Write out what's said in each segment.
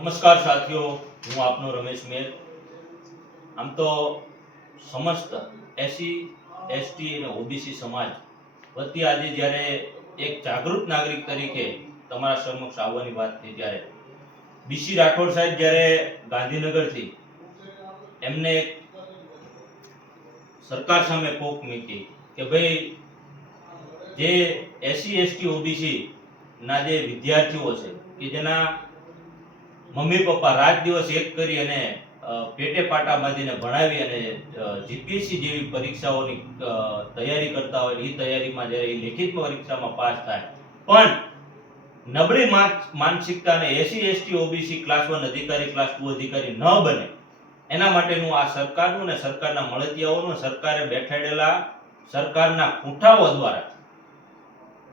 નમસ્કાર સાથીઓ, હું આપનો રમેશ મેર. આમ તો સમસ્ત એસી એસટી અને ઓબીસી સમાજ વતી આજે જ્યારે એક જાગૃત નાગરિક તરીકે તમારા સમક્ષ આવવાની વાત થઈ ત્યારે બીસી રાઠોડ સાહેબ જ્યારે ગાંધીનગરથી એમને સરકાર સામે પોક મૂકી કે ભાઈ જે એસસી એસટી ઓબીસી ના જે વિદ્યાર્થીઓ છે કે જેના મમ્મી પપ્પા રાત દિવસ એક કરી અને પેટે પાટા બાંધીને ભણાવી અને જીપીએસસી જેવી પરીક્ષાઓની તૈયારી કરતા હોય એ તૈયારીમાં જ્યારે લેખિત પરીક્ષામાં પાસ થાય. પણ નબળી માનસિકતાને SC, ST, OBC class one અધિકારી ક્લાસ ટુ અધિકારી ન બને. એના માટેનું આ સરકારનું ને સરકારના મળતિયાઓનું સરકારે બેઠાડેલા સરકારના કુઠાઓ દ્વારા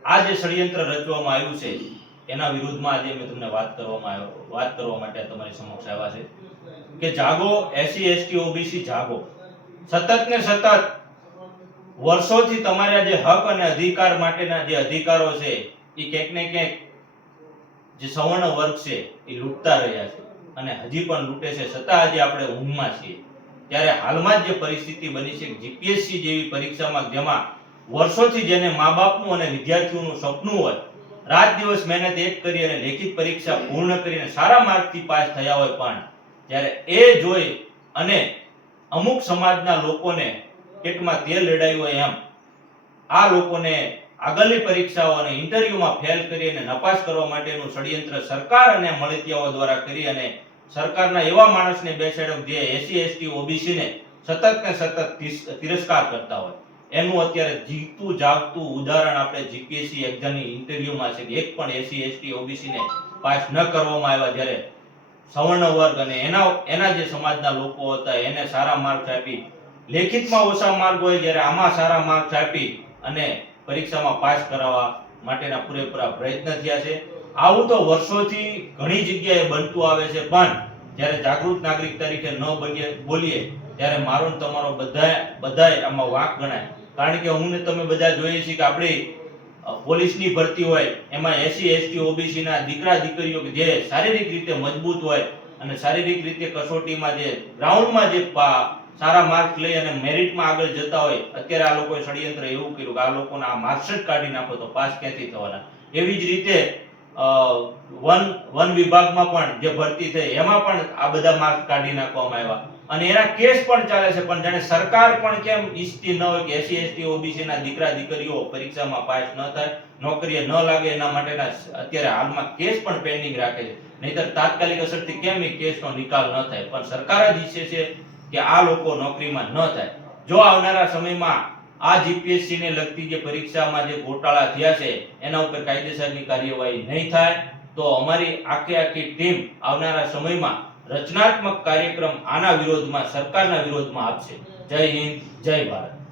આ જે ષડયંત્ર રચવામાં આવ્યું છે એના વિરુદ્ધમાં આજે મેં તમને વાત કરવામાં આવ્યો વાત કરવા માટે તમારી સમક્ષ આવ્યા છે કે જાગો એસસી એસટી ઓબીસી જાગો. સતત ને સતત વર્ષોથી તમારા જે હક અને અધિકાર માટેના જે અધિકારો છે, એ ક્યાંક ને ક્યાંક જે સવર્ણ વર્ગ છે, એ લૂંટતા રહ્યા છે અને હજી પણ લૂંટે છે. છતાં આજે આપણે ઊંઘમાં છીએ. ત્યારે હાલમાં જ પરિસ્થિતિ બની છે, જીપીએસસી જેવી પરીક્ષામાં જેમાં વર્ષોથી જેને મા બાપનું અને વિદ્યાર્થીઓનું સપનું હોય રાત દિવસ મહેનત એક કરી અને લેખિત પરીક્ષા પૂર્ણ કરીને સારા માર્કથી પાસ થયા હોય પણ ત્યારે એ જોઈ અને અમુક સમાજના લોકોને પેટમાં તેલ લડાયું હોય એમ, આ લોકોને આગળની પરીક્ષાઓ અને ઇન્ટરવ્યુમાં ફેલ કરી અને નપાસ કરવા માટેનું ષડયંત્ર સરકાર અને મળતિયાઓ દ્વારા કરી અને સરકારના એવા માણસને બેસાડ્યો જે એસસી, એસટી, ઓબીસીને સતત ને સતત તિરસ્કાર કરતા હોય. એનું અત્યારે જીવતું જાગતું ઉદાહરણ આપણે જીપીએસસી એક્ઝામની ઇન્ટરવ્યુમાં છે એક પણ એસસી, એસટી, ઓબીસી ને પાસ ન કરવામાં આવ્યા જ્યારે સવર્ણ વર્ગ અને એના એના જે સમાજના લોકો હતા, એને સારા માર્ક્સ આપી, લેખિતમાં ઓછા માર્ક હોય જ્યારે આમાં સારા માર્ક્સ આપી અને પરીક્ષામાં પાસ કરાવવા માટેના પૂરેપૂરા પ્રયત્ન થયા છે. આવું તો વર્ષોથી ઘણી જગ્યાએ બનતું આવે છે, પણ જ્યારે જાગૃત નાગરિક તરીકે ન બનીએ બોલીએ ત્યારે મારો ને તમારો બધા બધાય આમાં વાંક ગણાય. કારણ કે હું ને તમે બધા જોઈએ છીએ કે આપણી પોલીસની ભરતી હોય, એમાં એસસી એસટી ઓબીસીના દીકરા, દીકરીઓ જે શારીરિક રીતે મજબૂત હોય અને શારીરિક રીતે કસોટીમાં જે, ગ્રાઉન્ડમાં જે સારા માર્ક લઈ અને મેરિટમાં આગળ જતા હોય, અત્યારે આ લોકોએ ષડયંત્ર એવું કર્યું કે આ લોકોના આ માર્કશીટ કાઢી નાખો તો પાસ ક્યાંથી થવાના. એવી જ રીતે વન વન વિભાગમાં પણ જે ભરતી થઈ, એમાં પણ આ બધા માર્ક કાઢી નાખવામાં આવ્યા. અને એના કેસ પણ ચાલે છે, પણ જાણે સરકાર પણ કેમ ઈચ્છતી ન હોય કે એસી એસટી, ઓબીસી ના દીકરા, દીકરીઓ પરીક્ષામાં પાસ ન થાય, નોકરીએ ન લાગે, એના માટેના અત્યારે હાલમાં કેસ પણ પેન્ડિંગ રાખે છે. નહીતર તાત્કાલિક અસરથી કેમ એ કેસનો નિકાલ ન થાય? પણ સરકાર જ ઈચ્છે છે કે આ લોકો નોકરીમાં ન થાય. જો આવનારા સમયમાં આ જીપીએસસી ને લગતી જે પરીક્ષામાં જે ગોટાળા થયા છે, એના ઉપર કાયદેસરની કાર્યવાહી નહીં થાય, તો અમારી આખી આખી ટીમ આવનારા સમયમાં રચનાત્મક કાર્યક્રમ આના વિરોધમાં સરકારના વિરોધમાં આપશે. જય હિન્દ જય ભારત.